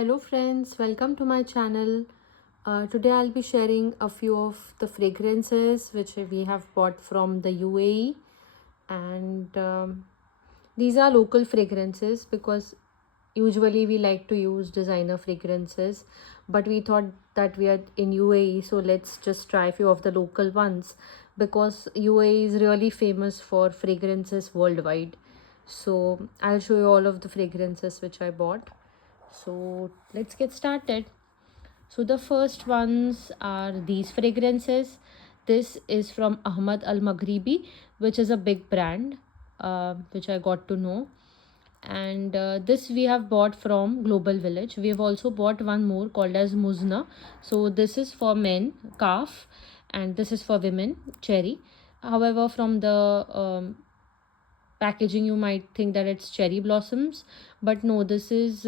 Hello friends, welcome to my channel. Today I'll be sharing a few of the fragrances which we have bought from the UAE, and these are local fragrances because usually we like to use designer fragrances, but we thought that we are in UAE, so let's just try a few of the local ones because UAE is really famous for fragrances worldwide. So I'll show you all of the fragrances which I bought. So let's get started. So the first ones are these fragrances. This is from Ahmad Al Maghribi, which is a big brand, which I got to know. And this we have bought from Global Village. We have also bought one more called as Muzna. So this is for men, calf, and this is for women, cherry. However, from the packaging, you might think that it's cherry blossoms, but no, this is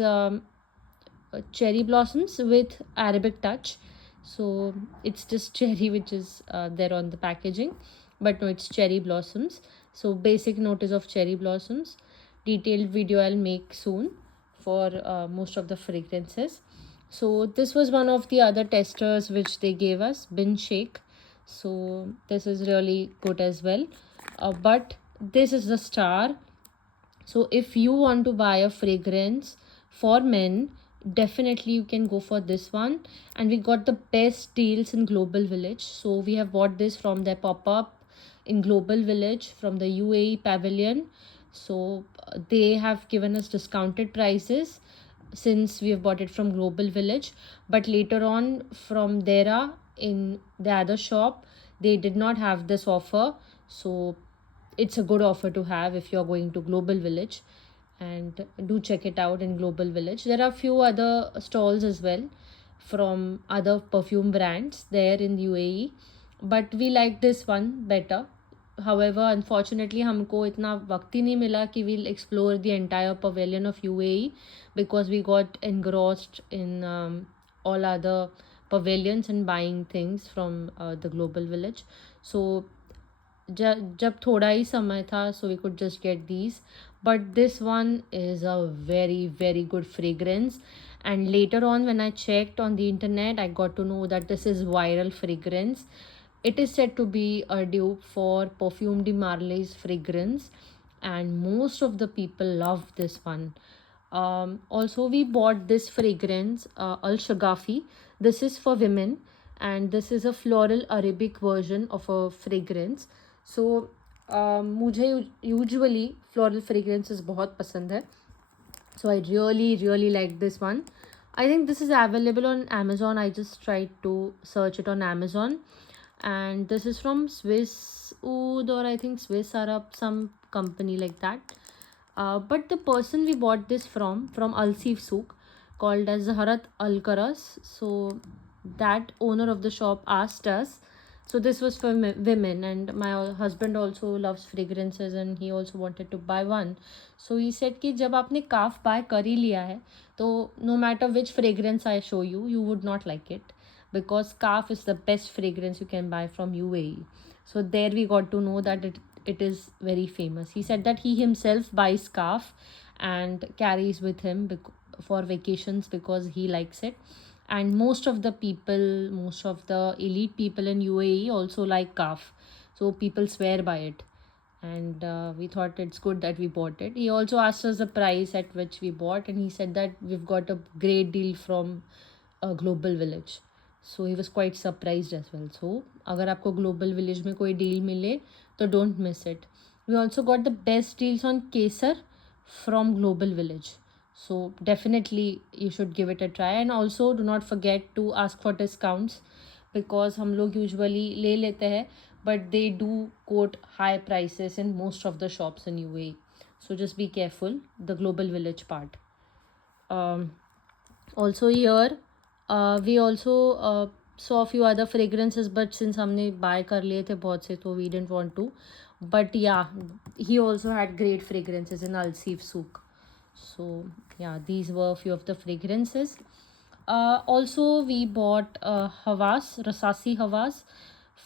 cherry blossoms with Arabic touch. So it's just cherry which is there on the packaging, but no, it's cherry blossoms. So basic notice of cherry blossoms. Detailed video I'll make soon for most of the fragrances. So this was one of the other testers which they gave us, Bin Shake. So this is really good as well. But this is the star. So if you want to buy a fragrance for men, definitely you can go for this one. And we got the best deals in Global Village. So we have bought this from their pop-up in Global Village from the UAE pavilion. So they have given us discounted prices since we have bought it from Global Village. But later on from Dera in the other shop, they did not have this offer. So it's a good offer to have if you're going to Global Village, and do check it out in Global Village. There are few other stalls as well from other perfume brands there in UAE, but we like this one better. However, unfortunately हमको इतना वक्त ही नहीं मिला कि we'll explore the entire pavilion of UAE because we got engrossed in all other pavilions and buying things from the Global Village. So जब थोड़ा ही समय था, so we could just get these, but this one is a very good fragrance. And later on when I checked on the internet, I got to know that this is viral fragrance. It is said to be a dupe for Perfume de Marly's fragrance, and most of the people love this one. Also we bought this fragrance, Al Shagafi. This is for women, and this is a floral Arabic version of a fragrance. So मुझे usually floral fragrances बहुत पसंद है. So I really like this one. I think this is available on Amazon. I just tried to search it on Amazon, and this is from Swiss Oud, or I think Swiss Arab, some company like that. But the person we bought this from Al Sif Souk, called as Zaharat Al Karas. So that owner of the shop asked us. So this was for women, and my husband also loves fragrances and he also wanted to buy one. So he said कि जब आपने काफ bye कर ही लिया है तो no matter which fragrance I show you, you would not like it because Kaf is the best fragrance you can buy from UAE. So there we got to know that it is very famous. He said that he himself buys Kaf and carries with him for vacations because he likes it. And most of the people, most of the elite people in UAE also like Kaf. So people swear by it, and we thought it's good that we bought it. He also asked us the price at which we bought, and he said that we've got a great deal from Global Village. So he was quite surprised as well. So अगर आपको Global Village में कोई deal मिले तो don't miss it. We also got the best deals on Kesar from Global Village. So definitely you should give it a try, and also do not forget to ask for discounts because हम लोग usually ले लेते हैं, but they do quote high prices in most of the shops in UAE. So just be careful, the Global Village part. Um, Also here we also saw a few other fragrances, but since हमने buy कर लिए थे बहुत से तो we didn't want to. But yeah, he also had great fragrances in Al Sif Souk. So yeah, these were a few of the fragrances. Also we bought Havas, Rasasi Havas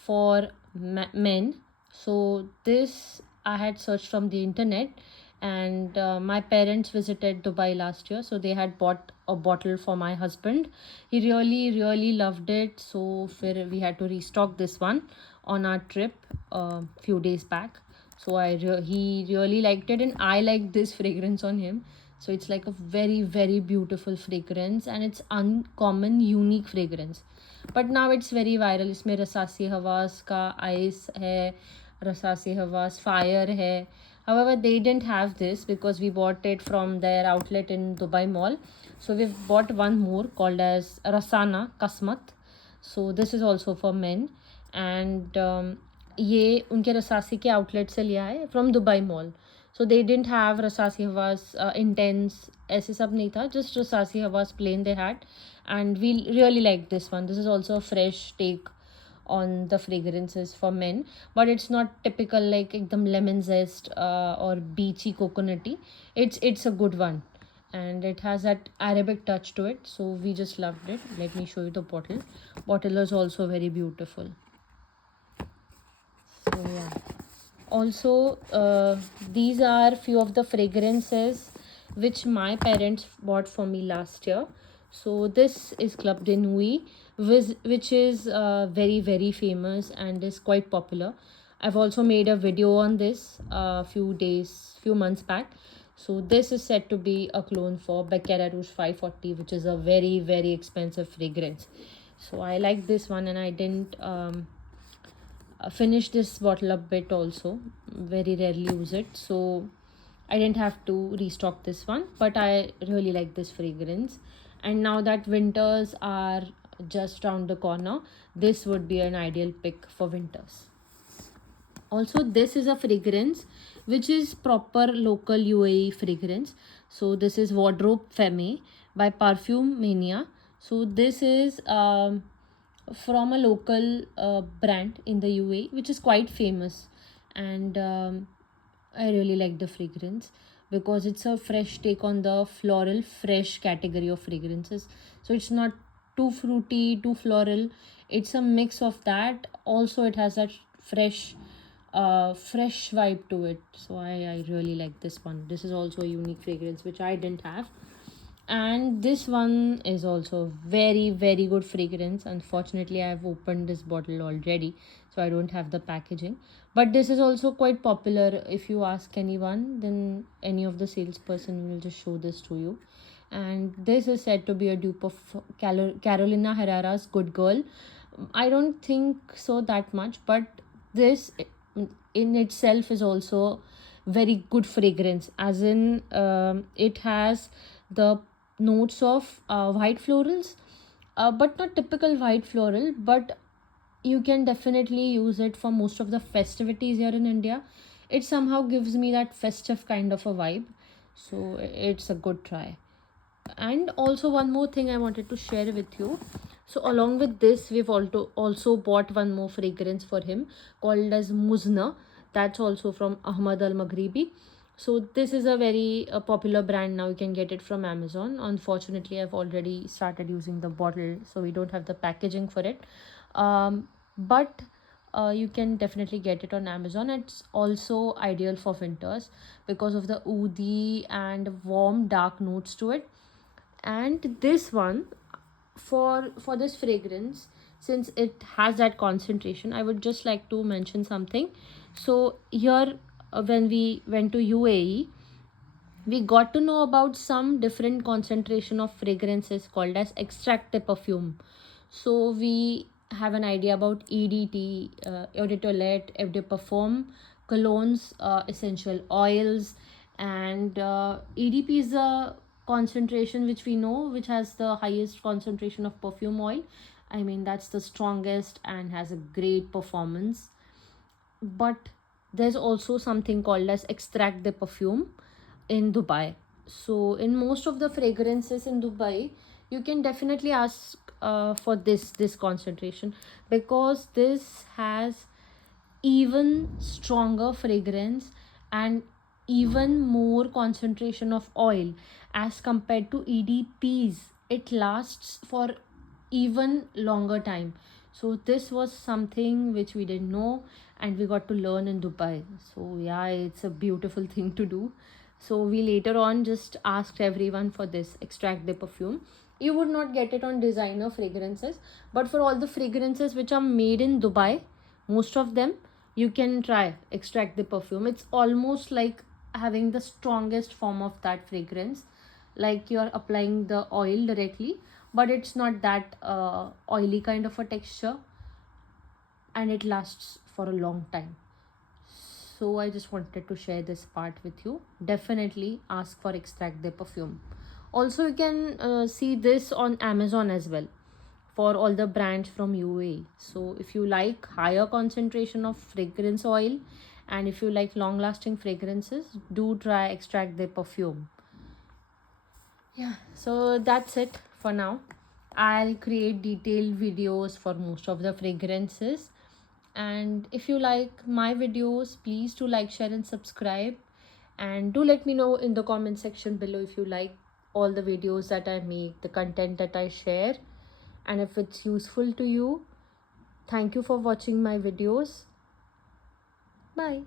for men. So this I had searched from the internet, and my parents visited Dubai last year, so they had bought a bottle for my husband. He really loved it, so we had to restock this one on our trip a few days back. So he really liked it, and I liked this fragrance on him. So it's like a very beautiful fragrance, and it's uncommon, unique fragrance. But now it's very viral. इसमें रसासी हवास का ice है, रसासी हवास fire है. However, they didn't have this because we bought it from their outlet in Dubai Mall. So we've bought one more called as Rasana Kasmat. So this is also for men. And ये उनके रसासी के outlet से लिया है from Dubai mall. So they didn't have Rasasi Hawas Intense, ऐसे सब नहीं था, just Rasasi Hawas plain they had. And we really like this one. This is also a fresh take on the fragrances for men, but it's not typical like ekdam lemon zest or beachy coconutty. It's a good one, and it has that Arabic touch to it, so we just loved it. Let me show you the bottle. Bottle is also very beautiful. So yeah, also these are few of the fragrances which my parents bought for me last year. So this is Club de Nuit, which is very famous and is quite popular. I've also made a video on this few months back. So this is said to be a clone for Baccarat Rouge 540, which is a very expensive fragrance. So I like this one, and I didn't finish this bottle a bit also. Very rarely use it, so I didn't have to restock this one, but I really like this fragrance. And now that winters are just around the corner, this would be an ideal pick for winters. Also, this is a fragrance which is proper local UAE fragrance. So this is Wardrobe Femme by Parfume Mania. So this is from a local brand in the UAE, which is quite famous. And I really like the fragrance because it's a fresh take on the floral fresh category of fragrances. So it's not too fruity, too floral. It's a mix of that. Also, it has that fresh vibe to it. So I really like this one. This is also a unique fragrance which I didn't have. And this one is also very good fragrance. Unfortunately, I have opened this bottle already, so I don't have the packaging. But this is also quite popular. If you ask anyone, then any of the salesperson will just show this to you. And this is said to be a dupe of Carolina Herrera's Good Girl. I don't think so that much, but this in itself is also very good fragrance, as in it has the notes of white florals, but not typical white floral, but you can definitely use it for most of the festivities here in India. It somehow gives me that festive kind of a vibe, so it's a good try. And also one more thing I wanted to share with you. So along with this, we've also bought one more fragrance for him called as Muzna. That's also from Ahmad Al Maghribi. So this is a very popular brand now. You can get it from Amazon. Unfortunately, I've already started using the bottle, so we don't have the packaging for it. But you can definitely get it on Amazon. It's also ideal for winters because of the oudi and warm dark notes to it. And this one, for this fragrance, since it has that concentration, I would just like to mention something. So here, when we went to UAE, we got to know about some different concentration of fragrances called as extrait de parfum. So we have an idea about EDT, eau de toilette, eau de parfum, colognes, essential oils, and EDP is a concentration which we know, which has the highest concentration of perfume oil. I mean, that's the strongest and has a great performance. But there's also something called as extrait de parfum in Dubai. So in most of the fragrances in Dubai, you can definitely ask for this concentration, because this has even stronger fragrance and even more concentration of oil as compared to EDPs. It lasts for even longer time. So this was something which we didn't know, and we got to learn in Dubai. So yeah, it's a beautiful thing to do. So we later on just asked everyone for this extract the perfume. You would not get it on designer fragrances, but for all the fragrances which are made in Dubai, most of them, you can try extract the perfume. It's almost like having the strongest form of that fragrance, like you're applying the oil directly, but it's not that oily kind of a texture, and it lasts for a long time. So I just wanted to share this part with you. Definitely ask for extract the perfume. Also, you can see this on Amazon as well for all the brands from UAE. So if you like higher concentration of fragrance oil, and if you like long lasting fragrances, do try extract the perfume. Yeah, so that's it for now. I'll create detailed videos for most of the fragrances. And if you like my videos, please do like, share, and subscribe. And do let me know in the comment section below if you like all the videos that I make, the content that I share, and if it's useful to you. Thank you for watching my videos. Bye.